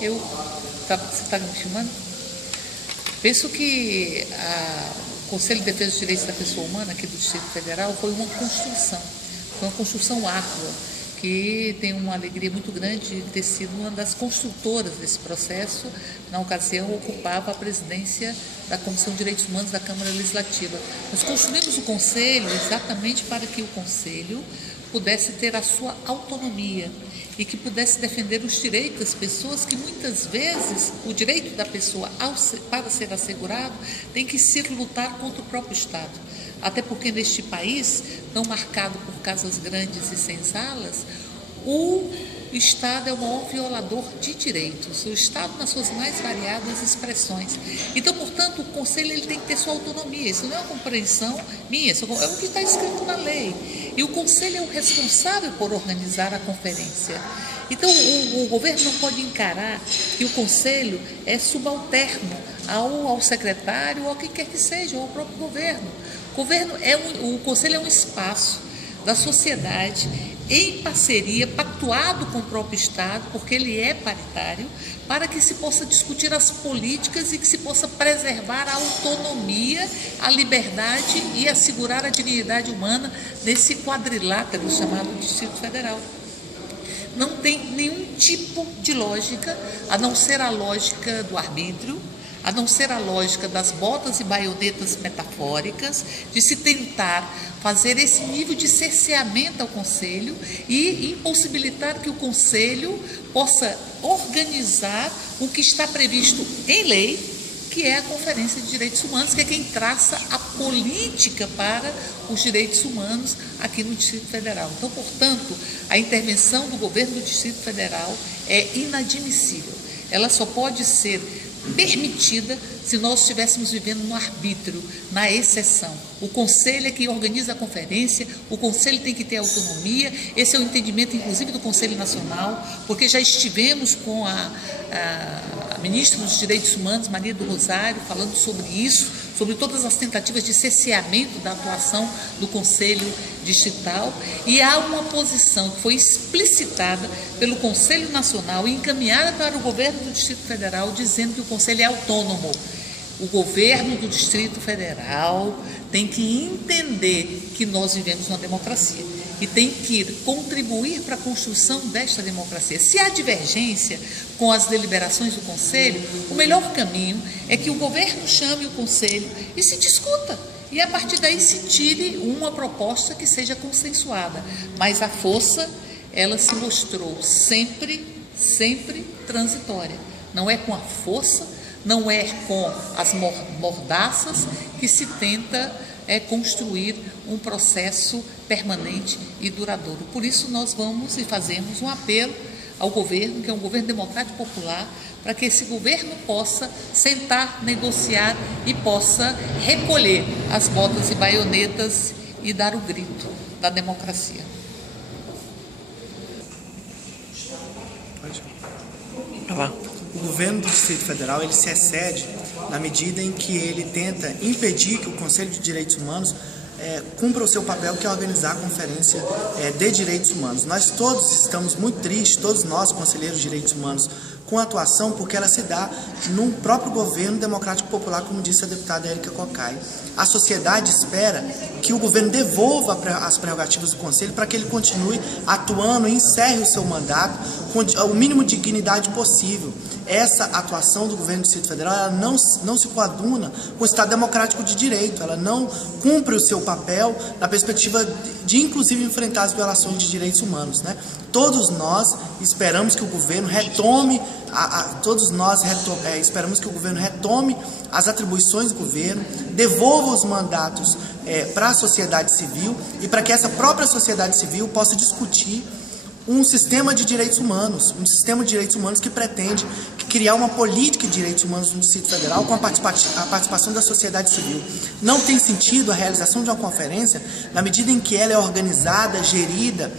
Você está me filmando? Penso que o Conselho de Defesa dos Direitos da Pessoa Humana aqui do Distrito Federal foi uma construção árdua, que tem uma alegria muito grande de ter sido uma das construtoras desse processo. Na ocasião, ocupava a presidência da Comissão de Direitos Humanos da Câmara Legislativa. Nós construímos o Conselho exatamente para que o Conselho pudesse ter a sua autonomia e que pudesse defender os direitos das pessoas, que muitas vezes o direito da pessoa, para ser assegurado, tem que se lutar contra o próprio Estado. Até porque neste país, tão marcado por casas grandes e senzalas, o Estado é o maior violador de direitos, o Estado nas suas mais variadas expressões. Então, portanto, o Conselho ele tem que ter sua autonomia, isso não é uma compreensão minha, isso é o que está escrito na lei. E o Conselho é o responsável por organizar a conferência. Então, o governo não pode encarar que o Conselho é subalterno ao secretário ou a quem quer que seja, ou ao próprio governo. O Conselho é um espaço da sociedade em parceria, pactuado com o próprio Estado, porque ele é paritário, para que se possa discutir as políticas e que se possa preservar a autonomia, a liberdade e assegurar a dignidade humana desse quadrilátero chamado Distrito Federal. Não tem nenhum tipo de lógica, a não ser a lógica do arbítrio, a não ser a lógica das botas e baionetas metafóricas, de se tentar fazer esse nível de cerceamento ao Conselho e impossibilitar que o Conselho possa organizar o que está previsto em lei, que é a Conferência de Direitos Humanos, que é quem traça a política para os direitos humanos aqui no Distrito Federal. Então, portanto, a intervenção do governo do Distrito Federal é inadmissível. Ela só pode ser permitida se nós estivéssemos vivendo no arbítrio, na exceção. O Conselho é quem organiza a conferência, o Conselho tem que ter autonomia, esse é o entendimento, inclusive, do Conselho Nacional, porque já estivemos com a ministra dos Direitos Humanos, Maria do Rosário, falando sobre isso, sobre todas as tentativas de cerceamento da atuação do Conselho Distrital, e há uma posição que foi explicitada pelo Conselho Nacional e encaminhada para o governo do Distrito Federal, dizendo que o Conselho é autônomo. O governo do Distrito Federal tem que entender que nós vivemos numa democracia e tem que contribuir para a construção desta democracia. Se há divergência com as deliberações do Conselho, o melhor caminho é que o governo chame o Conselho e se discuta. E a partir daí se tire uma proposta que seja consensuada. Mas a força, ela se mostrou sempre transitória. Não é com a força, não é com as mordaças que se tenta construir um processo permanente e duradouro. Por isso nós vamos e fazemos um apelo ao governo, que é um governo democrático popular, para que esse governo possa sentar, negociar e possa recolher as botas e baionetas e dar o grito da democracia. O governo do Distrito Federal ele se excede na medida em que ele tenta impedir que o Conselho de Direitos Humanos cumpra o seu papel, que é organizar a Conferência de Direitos Humanos. Nós todos estamos muito tristes, todos nós, conselheiros de direitos humanos, com a atuação, porque ela se dá no próprio governo democrático popular, como disse a deputada Érica Cocai. A sociedade espera que o governo devolva as prerrogativas do Conselho para que ele continue atuando e encerre o seu mandato com o mínimo de dignidade possível. Essa atuação do governo do Distrito Federal ela não se coaduna com o Estado democrático de direito, ela não cumpre o seu papel na perspectiva de inclusive, enfrentar as violações de direitos humanos, né? Todos nós esperamos que o governo retome esperamos que o governo retome as atribuições do governo, devolva os mandatos para a sociedade civil e para que essa própria sociedade civil possa discutir um sistema de direitos humanos, que pretende criar uma política de direitos humanos no Distrito Federal com a participação da sociedade civil. Não tem sentido a realização de uma conferência na medida em que ela é organizada, gerida